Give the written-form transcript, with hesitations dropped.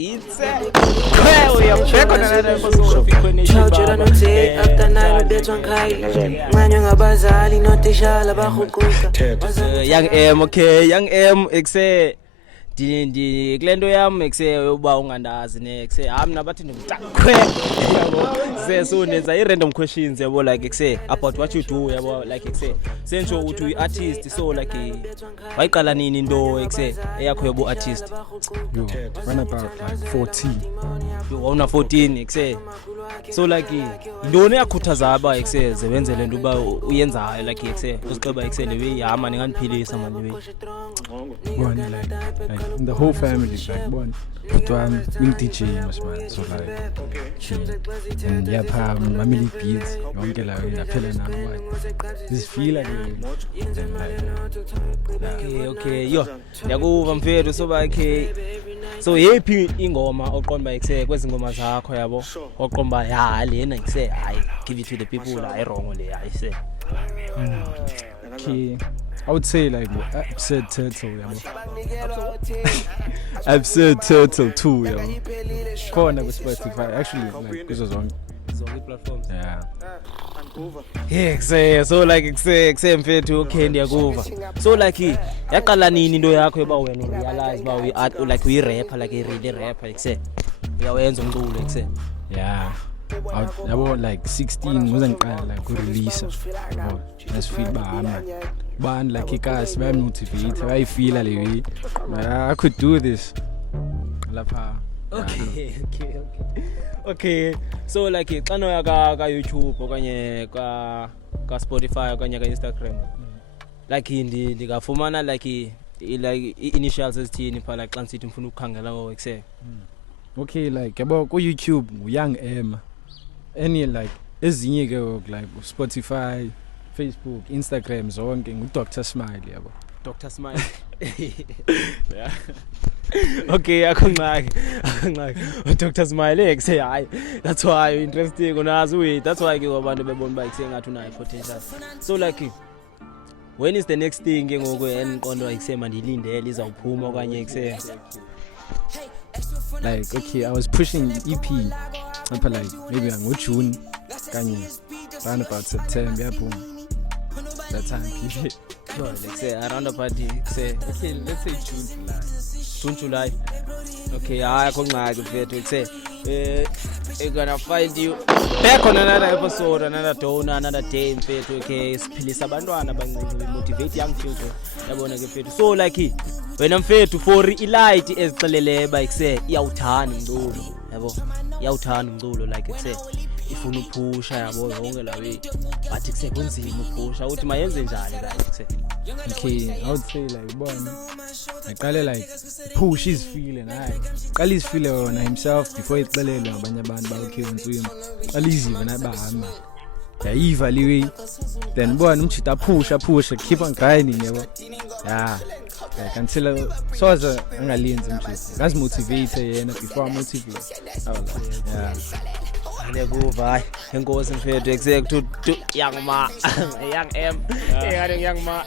It's well, we have check on another episode of Equation Chawuthela nothi after 9 ubethwa ngikhayile manje ngabazali nothishala bahuquqa Young M, okay, Young M, ekse ndi kulento yami ekse uba ungandazi ne ekse hami nabathi ndimtakwe yabo so nenza i-random questions yabo like ekse about what you do yabo like ekse sentsho uthi uyi-artist so like wayiqala nini into ekse eyakho yobu artist Yo, run about like 14. wawuna 14 ekse so like intoni yakhuthaza aba ekse zewenze lento uba uyenzayo like ekse uzixeba ekse lewe yama ningandiphilisa manje lewe One like in the whole family, like one. But one DJ was man, so like and yeah, family beats. Don't get like I feel now like this feel like okay yo yakuva mfethu so like so yephi ingoma oqomba ekse kwezi ngoma zakho yabo oqomba ya lena ekse hayi give it to the people hayi wrong le hayi se okay. I would say like Absurd Turtle, Absurd Turtle 2, Corner with Spotify. Actually, like this was on platforms. Yeah. Yeah, so like ekse mfethu okay ndiyakuva. So like yaqala nini into yakho yoba wena realize ba we art like we rapper like a really rapper ekse. Uyawenza umculo ekse. Yeah. I was like 16 wasn't like good release. Let's feel band like ikas very motivated. I feel like I could do this. Okay. So like xa noya ka YouTube okanye ka Spotify okanye ka Instagram. Like ndikafumana like initials ezithini pha like xa nsithi ngifuna ukukhangela o ekse. Okay, like yabo ku YouTube Young M. Any like ezinye ke like Spotify, Facebook, Instagram zonke nguDr Smile yabo. Dr Smile. Yeah. Okay, akunqaki. Dr Smile ekse hayi. That's why interesting unazi we. That's why ke abantu bebona ba ekse ngathi unayo potential. So like when is the next thing ke ngoku enqondo ekse mandilindele izawuphuma okanye ekse like okay, I was pushing EP up like maybe I'm June kanye around about September yapho that time period. So like say around about say okay, let's say June July. Okay, akunqaki mfethu say we're gonna find you back on another episode, another donor, another day mfethu. Okay, siphilisa abantwana abancinci, motivate young children yabona ke mfethu. So like wena mfethu for ilight ezixelele ba ekse iyawuthanda umculo yabo, iyawuthanda umculo like ekse ifuna uphusha yabo yonke la way but ekse kunzima uphusha uthi mayenze njani la ekse. Okay, I would say like bona aqale like push his feeling hayi qala his feeling wona himself before ixelele abanye abantu bakhe uNtswimo qala izive nabahamba yayiva liwe then bona umjita push keep on grinding yabo. Yeah, like until soza angalenzi umjita ngazi motivate yena before motivate. Yeah. Ndiyakuva hayi enkosi mfethu exact to young ma young M young ma